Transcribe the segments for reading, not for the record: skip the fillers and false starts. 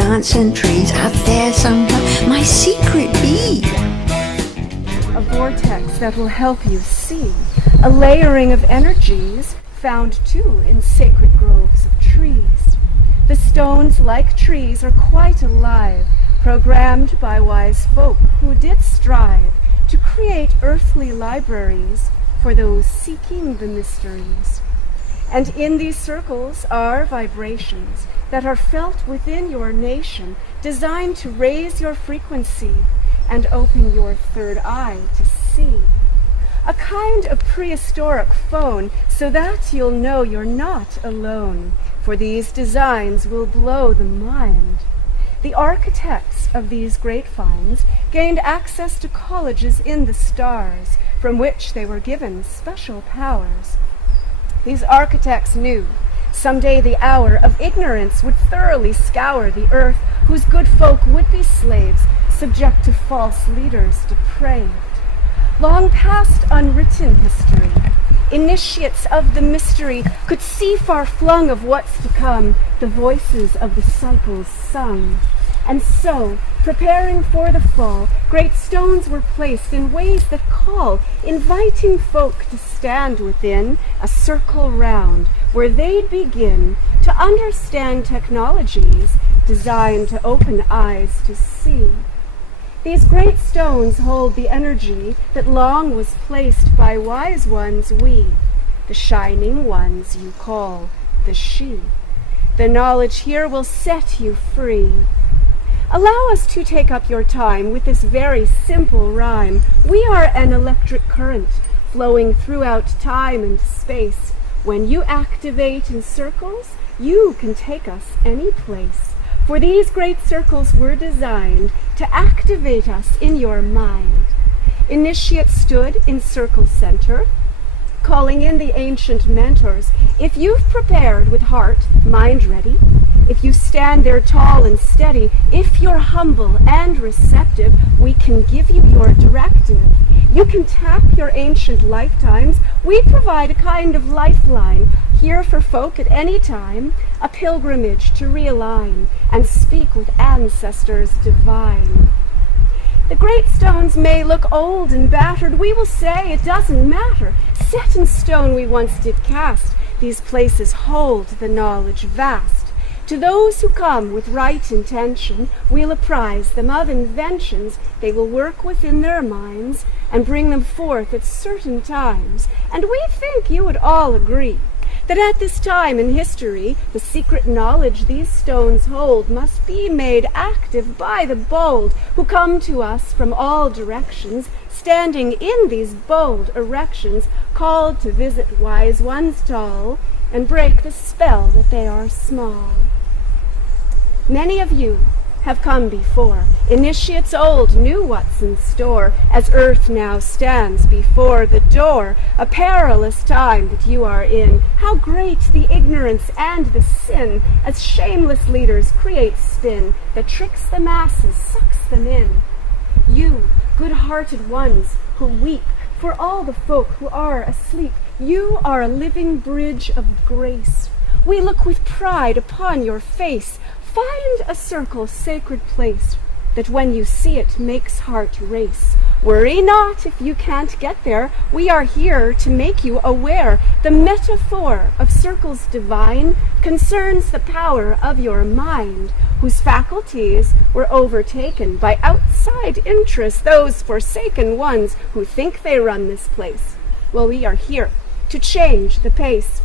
plants and trees out there somewhere my secret be. A vortex that will help you see a layering of energies found too in sacred groves of trees. The stones, like trees, are quite alive, programmed by wise folk who did strive to create earthly libraries for those seeking the mysteries. And in these circles are vibrations that are felt within your nation, designed to raise your frequency and open your third eye to see. A kind of prehistoric phone, so that you'll know you're not alone, for these designs will blow the mind. The architects of these great finds gained access to colleges in the stars, from which they were given special powers. These architects knew someday the hour of ignorance would thoroughly scour the earth, whose good folk would be slaves, subject to false leaders depraved. Long past unwritten history, initiates of the mystery could see far flung of what's to come, the voices of the cycles sung. And so, preparing for the fall, great stones were placed in ways that call, inviting folk to stand within a circle round, where they'd begin to understand technologies designed to open eyes to see. These great stones hold the energy that long was placed by wise ones we, the shining ones you call the she. The knowledge here will set you free. Allow us to take up your time with this very simple rhyme. We are an electric current flowing throughout time and space. When you activate in circles, you can take us any place. For these great circles were designed to activate us in your mind. Initiates stood in circle center, calling in the ancient mentors. If you've prepared with heart, mind ready, if you stand there tall and steady, if you're humble and receptive, we can give you your directive. You can tap your ancient lifetimes. We provide a kind of lifeline here for folk at any time, a pilgrimage to realign and speak with ancestors divine. The great stones may look old and battered. We will say it doesn't matter. Set in stone we once did cast. These places hold the knowledge vast. To those who come with right intention, we'll apprise them of inventions they will work within their minds and bring them forth at certain times. And we think you would all agree that at this time in history, the secret knowledge these stones hold must be made active by the bold who come to us from all directions, standing in these bold erections, called to visit wise ones tall and break the spell that they are small. Many of you have come before. Initiates old knew what's in store, as earth now stands before the door. A perilous time that you are in. How great the ignorance and the sin, as shameless leaders create spin that tricks the masses, sucks them in. You, good-hearted ones who weep for all the folk who are asleep, you are a living bridge of grace. We look with pride upon your face. Find a circle sacred place that when you see it makes heart race. Worry not if you can't get there. We are here to make you aware. The metaphor of circles divine concerns the power of your mind, whose faculties were overtaken by outside interests, those forsaken ones who think they run this place. Well, we are here to change the pace.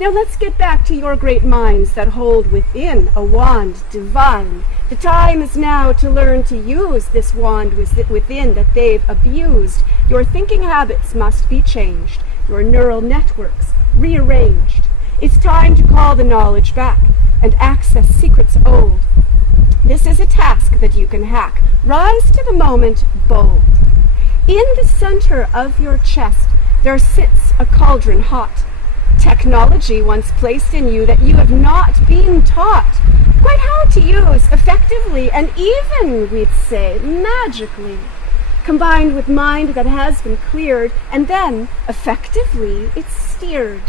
Now let's get back to your great minds that hold within a wand divine. The time is now to learn to use this wand within that they've abused. Your thinking habits must be changed, your neural networks rearranged. It's time to call the knowledge back and access secrets old. This is a task that you can hack. Rise to the moment bold. In the center of your chest there sits a cauldron hot. Technology once placed in you that you have not been taught quite how to use effectively and even, we'd say, magically, combined with mind that has been cleared, and then, effectively, it's steered.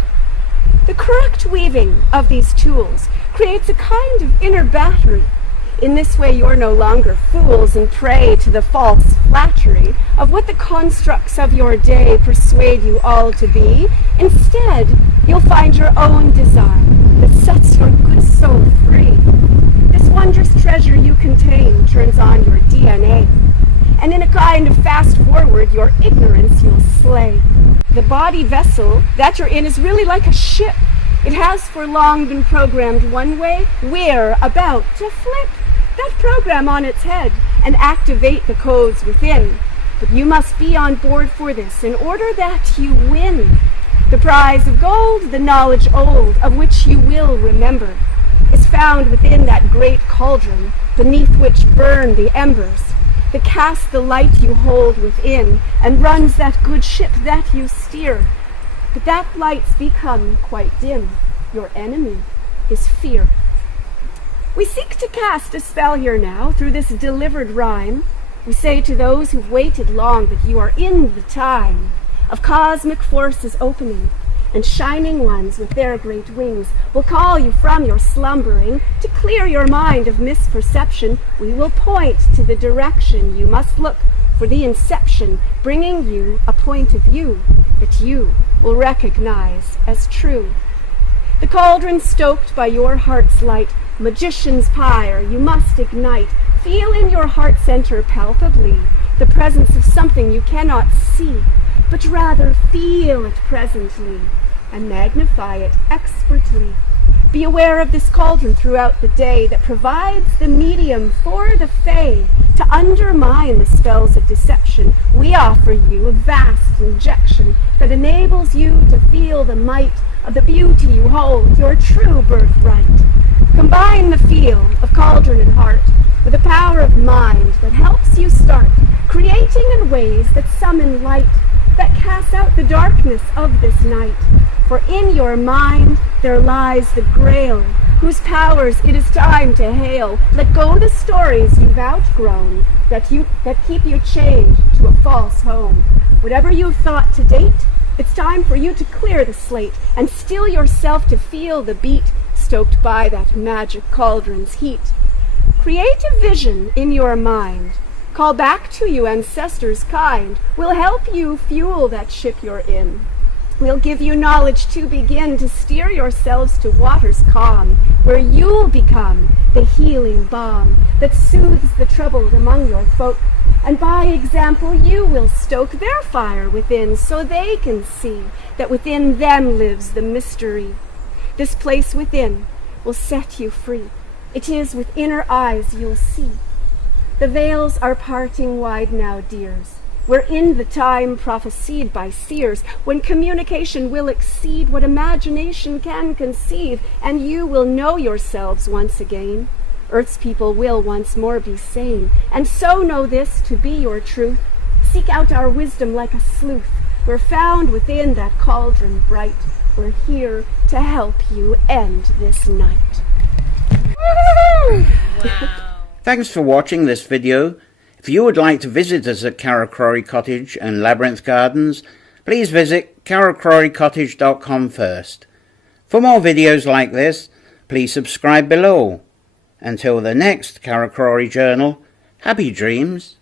The correct weaving of these tools creates a kind of inner battery In this way, you're no longer fools and prey to the false flattery of what the constructs of your day persuade you all to be. Instead, you'll find your own design that sets your good soul free. This wondrous treasure you contain turns on your DNA, and in a kind of fast forward, your ignorance you'll slay. The body vessel that you're in is really like a ship. It has for long been programmed one way. We're about to flip that program on its head and activate the codes within. But you must be on board for this in order that you win. The prize of gold, the knowledge old, of which you will remember, is found within that great cauldron, beneath which burn the embers, that cast the light you hold within, and runs that good ship that you steer. But that light's become quite dim. Your enemy is fear. We seek to cast a spell here now through this delivered rhyme. We say to those who've waited long that you are in the time of cosmic forces opening, and shining ones with their great wings will call you from your slumbering. To clear your mind of misperception, we will point to the direction you must look for the inception, bringing you a point of view that you will recognize as true. The cauldron stoked by your heart's light, magician's pyre you must ignite. Feel in your heart center palpably the presence of something you cannot see, but rather feel it presently and magnify it expertly. Be aware of this cauldron throughout the day that provides the medium for the fae. To undermine the spells of deception, we offer you a vast injection that enables you to feel the might of the beauty you hold, your true birthright. Combine the feel of cauldron and heart with the power of mind that helps you start creating in ways that summon light, that casts out the darkness of this night. For in your mind there lies the grail, whose powers it is time to hail. Let go the stories you've outgrown, that keep you chained to a false home. Whatever you've thought to date, it's time for you to clear the slate and still yourself to feel the beat stoked by that magic cauldron's heat. Create a vision in your mind. Call back to you ancestors kind. We'll help you fuel that ship you're in. We'll give you knowledge to begin to steer yourselves to waters calm, where you'll become the healing balm that soothes the troubled among your folk. And by example you will stoke their fire within, so they can see that within them lives the mystery. This place within will set you free. It is with inner eyes you'll see. The veils are parting wide now, dears. We're in the time prophesied by seers, when communication will exceed what imagination can conceive, and you will know yourselves once again. Earth's people will once more be sane, and so know this to be your truth. Seek out our wisdom like a sleuth. We're found within that cauldron bright. We're here to help you end this night. Wow. Thanks for watching this video. If you would like to visit us at Carrowcrory Cottage and Labyrinth Gardens, please visit carrowcrorycottage.com first. For more videos like this, please subscribe below. Until the next Carrowcrory Journal, happy dreams.